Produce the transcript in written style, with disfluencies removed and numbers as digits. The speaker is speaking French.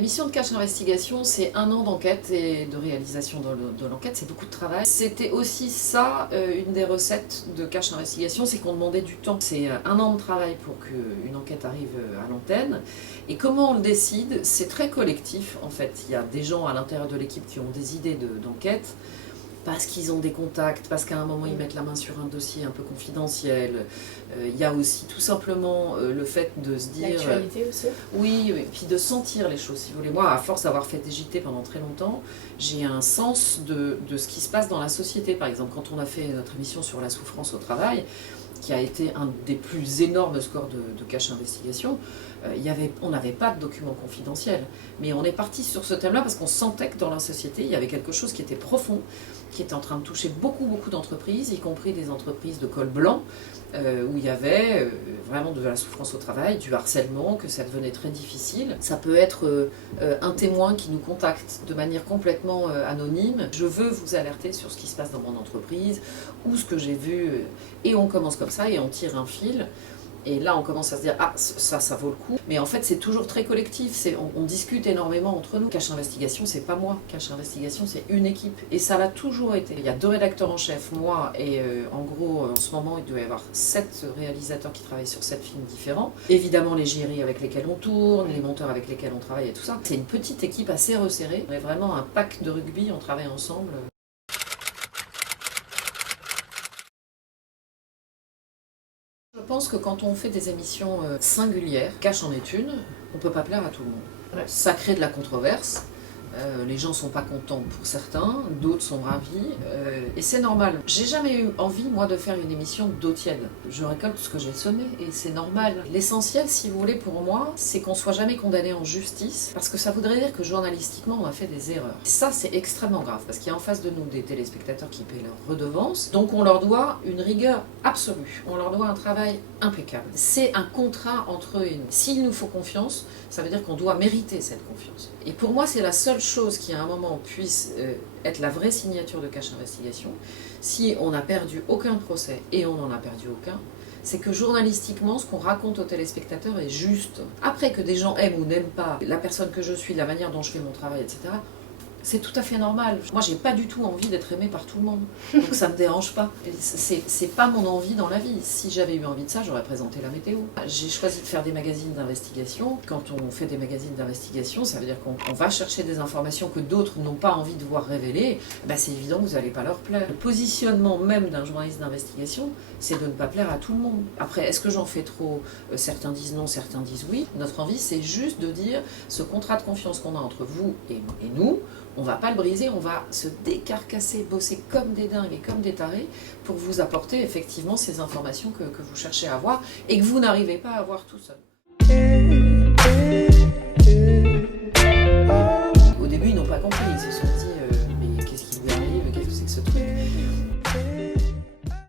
La mission de Cache Investigation, c'est 1 an d'enquête et de réalisation de l'enquête, c'est beaucoup de travail. C'était aussi ça, une des recettes de Cache Investigation, c'est qu'on demandait du temps. C'est 1 an de travail pour qu'une enquête arrive à l'antenne. Et comment on le décide? C'est très collectif en fait. Il y a des gens à l'intérieur de l'équipe qui ont des idées d'enquête, parce qu'ils ont des contacts, parce qu'à un moment ils mettent la main sur un dossier un peu confidentiel. Il y a aussi tout simplement le fait de se dire... L'actualité aussi. Oui, et puis de sentir les choses, si vous voulez. Moi, à force d'avoir fait des JT pendant très longtemps, j'ai un sens de ce qui se passe dans la société. Par exemple, quand on a fait notre émission sur la souffrance au travail, qui a été un des plus énormes scores de Cache Investigation, on n'avait pas de documents confidentiels. Mais on est parti sur ce thème-là parce qu'on sentait que dans la société, il y avait quelque chose qui était profond, qui était en train de toucher beaucoup d'entreprises, y compris des entreprises de col blanc, où il y avait vraiment de la souffrance au travail, du harcèlement, que ça devenait très difficile. Ça peut être un témoin qui nous contacte de manière complètement anonyme. Je veux vous alerter sur ce qui se passe dans mon entreprise, ou ce que j'ai vu, et on commence comme ça, et on tire un fil. Et là, on commence à se dire, ah, ça vaut le coup. Mais en fait, c'est toujours très collectif. On discute énormément entre nous. Cache Investigation, c'est pas moi. Cache Investigation, c'est une équipe. Et ça l'a toujours été. Il y a 2 rédacteurs en chef, moi, et en gros, en ce moment, il doit y avoir 7 réalisateurs qui travaillent sur 7 films différents. Évidemment, les JRI avec lesquels on tourne, les monteurs avec lesquels on travaille et tout ça. C'est une petite équipe assez resserrée. On est vraiment un pack de rugby, on travaille ensemble. Je pense que quand on fait des émissions singulières, Cache en est une, on ne peut pas plaire à tout le monde. Ouais. Ça crée de la controverse, les gens ne sont pas contents pour certains, d'autres sont ravis, et c'est normal. J'ai jamais eu envie, moi, de faire une émission d'eau tiède. Je récolte ce que j'ai semé, et c'est normal. L'essentiel, si vous voulez, pour moi, c'est qu'on ne soit jamais condamné en justice, parce que ça voudrait dire que journalistiquement, on a fait des erreurs. Et ça, c'est extrêmement grave, parce qu'il y a en face de nous des téléspectateurs qui paient leur redevance, donc on leur doit une rigueur absolue, on leur doit un travail impeccable. C'est un contrat entre eux et nous. S'il nous faut confiance, ça veut dire qu'on doit mériter cette confiance. Et pour moi, c'est la seule chose qui, à un moment, puisse être la vraie signature de Cache Investigation. Si on n'a perdu aucun procès, et on n'en a perdu aucun, c'est que journalistiquement, ce qu'on raconte aux téléspectateurs est juste. Après, que des gens aiment ou n'aiment pas la personne que je suis, la manière dont je fais mon travail, etc., c'est tout à fait normal. Moi, j'ai pas du tout envie d'être aimée par tout le monde. Donc ça me dérange pas. C'est pas mon envie dans la vie. Si j'avais eu envie de ça, j'aurais présenté la météo. J'ai choisi de faire des magazines d'investigation. Quand on fait des magazines d'investigation, ça veut dire qu'on va chercher des informations que d'autres n'ont pas envie de voir révélées. Ben, c'est évident que vous n'allez pas leur plaire. Le positionnement même d'un journaliste d'investigation, c'est de ne pas plaire à tout le monde. Après, est-ce que j'en fais trop? Certains disent non, certains disent oui. Notre envie, c'est juste de dire ce contrat de confiance qu'on a entre vous et nous, on va pas le briser, on va se décarcasser, bosser comme des dingues et comme des tarés pour vous apporter effectivement ces informations que vous cherchez à avoir et que vous n'arrivez pas à avoir tout seul.